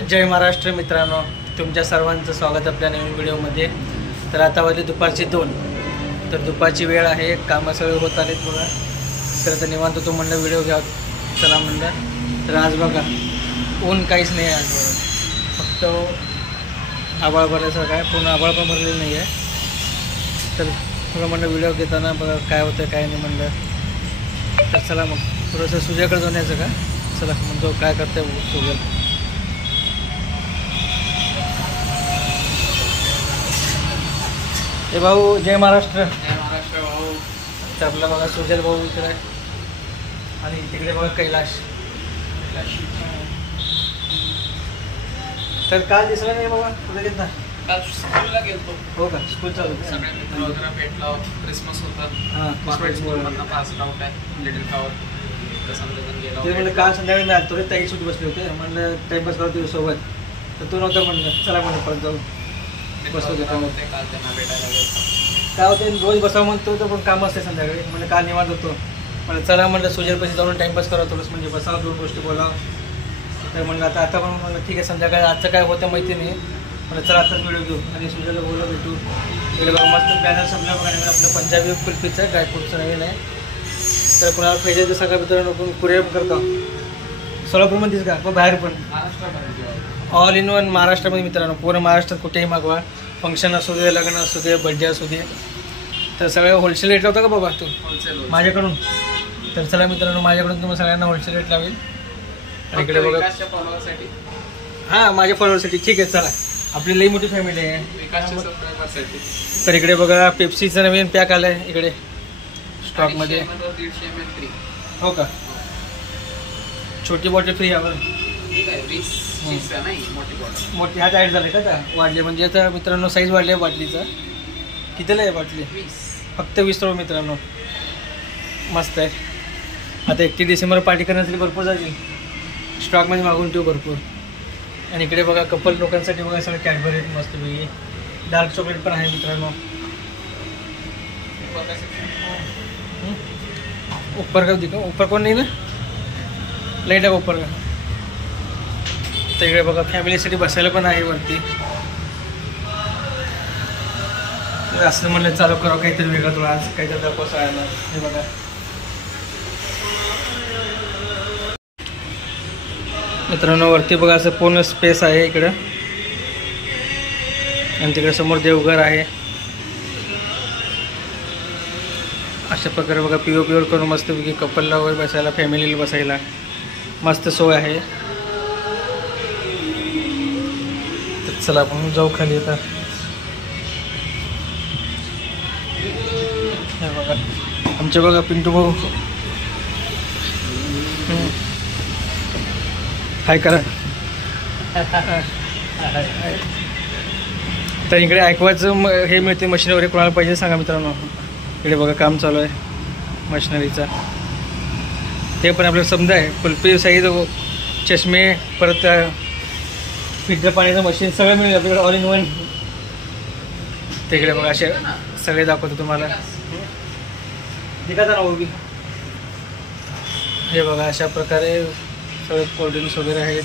जय महाराष्ट्र मित्रांनो, तुमच्या सर्वांचं स्वागत आपल्या नवीन व्हिडिओमध्ये। तर आता वाजले दुपारचे 2। तर दुपारची वेळ आहे, कामं सगळे होत आलेत बघा। तर आता निवांत तो म्हणलं व्हिडिओ घ्या, चला म्हणलं। तर आज बघा ऊन काहीच नाही आज बघा, फक्त आभाळ भरायचं काय, पूर्ण आभाळ पण भरलेलं नाही आहे। तर थोडं म्हणलं व्हिडिओ घेताना बघा काय होतं काय नाही म्हणलं। तर चला मग थोडंसं सूर्याकडे जाऊन यायचं का, चला म्हणतो काय करते सूर्य। हे भाऊ जय महाराष्ट्र। जय महाराष्ट्र भाऊ। तर आपला बघा सुजल भाऊ इकडे आहे आणि तिकडे बघा कैलाश। तर काल दिसला नाही बाबा, कुठे घेतला? काल स्कूलला गेलतो। हो का, स्कूल चालू सगळे मित्र वगैरे भेटलो, क्रिसमस होता। हां, क्रिसमसमधनं पास आउट आहे लिटिल फ्लॉवर, तर समजून गेलो। ते म्हणलं काल संध्याकाळी मी आलो, ताई सुट बसले होते, म्हणलं टाईमपास करतो तुझ्यासोबत। तर तू नव्हतं म्हणलं, चला म्हणलं परत जाऊ बसलो होते काल त्यांना भेटायला गेलो। काय होते रोज बसावं म्हणतो तर पण काम असते संध्याकाळी, म्हणजे काल निवांत होतो। म्हणलं चला म्हणलं सुजलपाशी जाऊन टाईमपास करावं थोडंसं, म्हणजे बसावं, दोन गोष्टी बोलावं। तर म्हणलं आता पण म्हणलं ठीक आहे, संध्याकाळी आजचं काय होतं माहिती नाही, म्हणलं चला आत्ताच व्हिडिओ घेऊ आणि सुजलला बोला भेटू। इकडे बघा मस्त बॅनर संपला बघा, आपलं पंजाबी कुल्फीचं ड्रायफ्रूटचं नवीन आहे। तर कुणाला पाहिजे तर सगळ्या मित्रांनो आपण कुरिअर करतो, सोलापूरमध्येच का पण बाहेर पण, ऑल इन वन महाराष्ट्रामध्ये मित्रांनो, पूर्ण महाराष्ट्रात कुठेही मागवा। फंक्शन असू दे, लग्न असू दे, बड्डे असू दे, तर सगळं होलसेल रेट लावतं का बाबा तू होलसेल माझ्याकडून? तर चला मित्रांनो, माझ्याकडून तुम्हाला सगळ्यांना होलसेल रेट लावेल। आणि इकडे बघा, फॉलोअरसाठी, हां माझ्या फॉलोअरसाठी ठीक आहे, चला आपली लई मोठी फॅमिली आहे। विकासच्या सबस्क्रायबरसाठी। तर इकडे बघा पेप्सीचं नवीन पॅक आलं आहे इकडे स्टॉकमध्ये। 150 ml फ्री। हो का, छोटी बॉटल फ्री आहे बरं, ठीक आहे। 20 नाही, मोठी बॉटल मोठी हात ॲड झाले का आता वाढले, म्हणजे आता मित्रांनो साईज वाढली आहे बाटलीचा। कितीला आहे बाटली? 20, फक्त 20 रुपये मित्रांनो, मस्त आहे। आता 31 डिसेंबर पार्टी करण्यासाठी भरपूर जाईल, स्टॉकमध्ये मागून ठेवू भरपूर। आणि इकडे बघा कपल लोकांसाठी बघा सगळं कॅडबरी मस्त वेगळी, डार्क चॉकलेट पण आहे मित्रांनो। उपर का दिखो, उपर कोण नाही ना, लाईट आहे उपर का। तर इकडे बघा फॅमिलीसाठी बसायला पण आहे वरती। असं म्हणलं चालू करावं काहीतरी वेगळं, तुला आज काहीतरी दाखवा सगळ्यांना। हे बघा मित्रांनो, वरती बघा असं पूर्ण स्पेस आहे इकडं, आणि तिकडे समोर देवघर आहे। अशा प्रकारे बघा पीओपीवर करून मस्तपैकी कपलला वगैरे बसायला, फॅमिलीला बसायला मस्त सोय आहे। तर चला आपण जाऊ खाली आता। हे बघा आमचे बघा पिंटू भाऊ, हाय करा। तर इकडे ऐकवायचं हे मिळते मशीन वगैरे, कोणाला पाहिजे सांगा मित्रांनो। इकडे बघा काम चालू आहे मशिनरीचा, ते पण आपल्याला समजा आहे। कुल्फी साईज, चष्मे, परत फिल्टर पाण्याचं मशीन सगळं मिळेल आपल्याकडे, ऑल इन वन। तिकडे बघा असे सगळे दाखवतो तुम्हाला, दिखाता ना उभी। हे बघा अशा प्रकारे सगळे कोल्ड्रिंक्स वगैरे आहेत।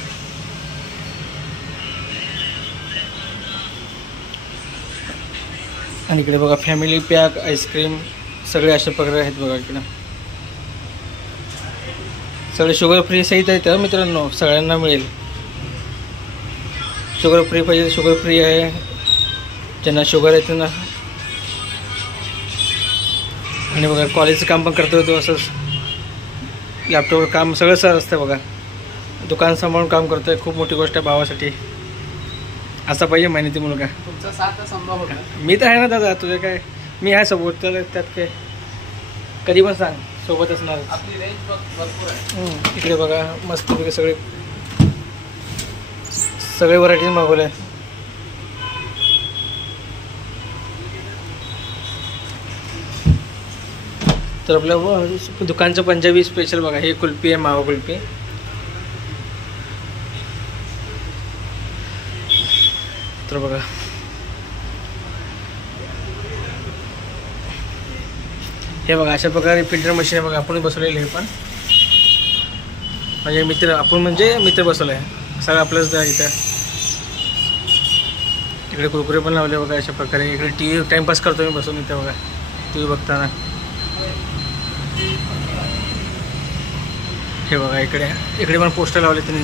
आणि इकडे बघा फॅमिली पॅक, आईस्क्रीम सगळे अशा प्रकारे आहेत बघा। इकडे सगळे शुगर फ्री सहित आहेत मित्रांनो, सगळ्यांना मिळेल। शुगर फ्री पाहिजे शुगर फ्री आहे, ज्यांना शुगर आहे त्यांना। आणि बघा कॉलेजचं काम पण करतो तो, असंच लॅपटॉपवर काम सगळं सर असतं बघा। दुकान सांभाळून काम करतोय, खूप मोठी गोष्ट आहे भावासाठी। असा पाहिजे मेहनती मुलगा। तुमचा साथ संभव होता। मी तर आहे ना दादा, तुझं काय, मी आहे सोबत, तर त्यात काय कधी पण सांग, सोबत असणार। आपली रेंज भरपूर आहे। इकडे बघा मस्तपैकी सगळे व्हरायटीज मागवले। तर आपल्या दुकानचं पंजाबी स्पेशल बघा, हे कुल्फी आहे, मावा कुल्फी। तर बघा हे बघा अशा प्रकारे फिल्टर मशीन आहे बघा, आपण बसवलेलं आहे पण, म्हणजे मित्र आपण म्हणजे मित्र बसवलं आहे। सगळं आपलंच द्या इथं. इकडे कुरकुरे पण लावले बघा अशा प्रकारे. इकडे टी व्ही टाईमपास करतो मी बसून इथे बघा टी व्ही बघताना. हे बघा इकडे पण पोस्टर लावले त्यांनी.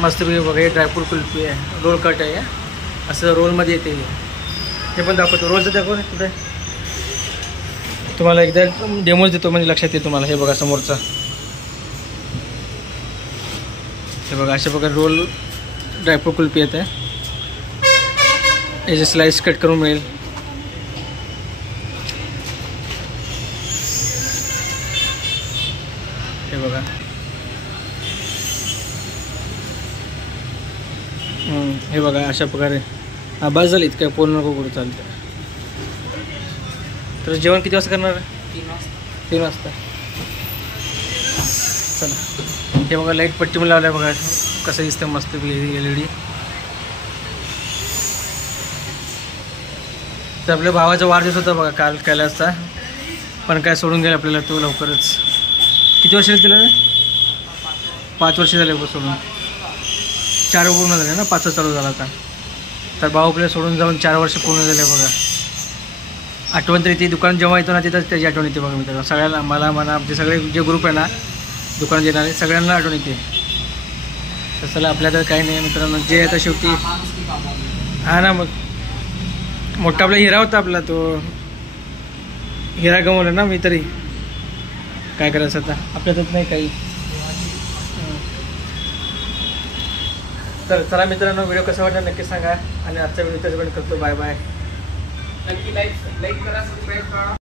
मस्तपैकी बघा हे ड्रायफ्रूट कुल्फी आहे, रोल कट आहे असं रोलमध्ये येते. हे पण दाखवतो, रोलचं दाखव कुठे तुम्हाला एकदा डेमोज देतो म्हणजे लक्षात येईल तुम्हाला. हे बघा समोरचा, हे बघा अशा प्रकारे रोल ड्रायफ्रूट कुल्फी येते. याचे स्लाइस कट करून मिळेल. हे बघा हे बघा अशा प्रकारे. बस झाली इतकं, पूर्ण नको करू चालतं. तर जेवण किती वाजता करणार? 3 वाजता. चला हे बघा लाईट पट्टी पण लावल्या बघा कसं दिसतं मस्त LED. तर आपल्या भावाचा वाढदिवस होता बघा काल कैलासचा, पण काय सोडून गेला आपल्याला तो लवकरच. किती वर्ष तिला? 5 वर्ष झाले सोडून. 4 पूर्ण झाले ना, 5 चालू झाला आता. तर भाऊ आपल्याला सोडून जाऊन 4 वर्ष पूर्ण झाले बघा. आठवण तरी ती दुकान जेव्हा येतो ना तिथं त्याची आठवण येते बघा मित्रांनो. सगळ्यांना, मला म्हणा, आमचे सगळे जे ग्रुप आहे ना दुकानात येणारे सगळ्यांना आठवण येते. तर चला आपल्या तर काही नाही मित्रांनो, जे आता शेवटी हा ना मग मोठा आपला हिरा होता आपला, तो हिरा गमवला ना मी तरी. काय करायचं आता, आपल्यातच नाही काही. तर चला मित्रांनो, व्हिडिओ कसा वाटला नक्की सांगा आणि आजचा व्हिडिओ इथेच बंद करतो. Bye bye. नक्की लाईक करा, सबस्क्राईब करा.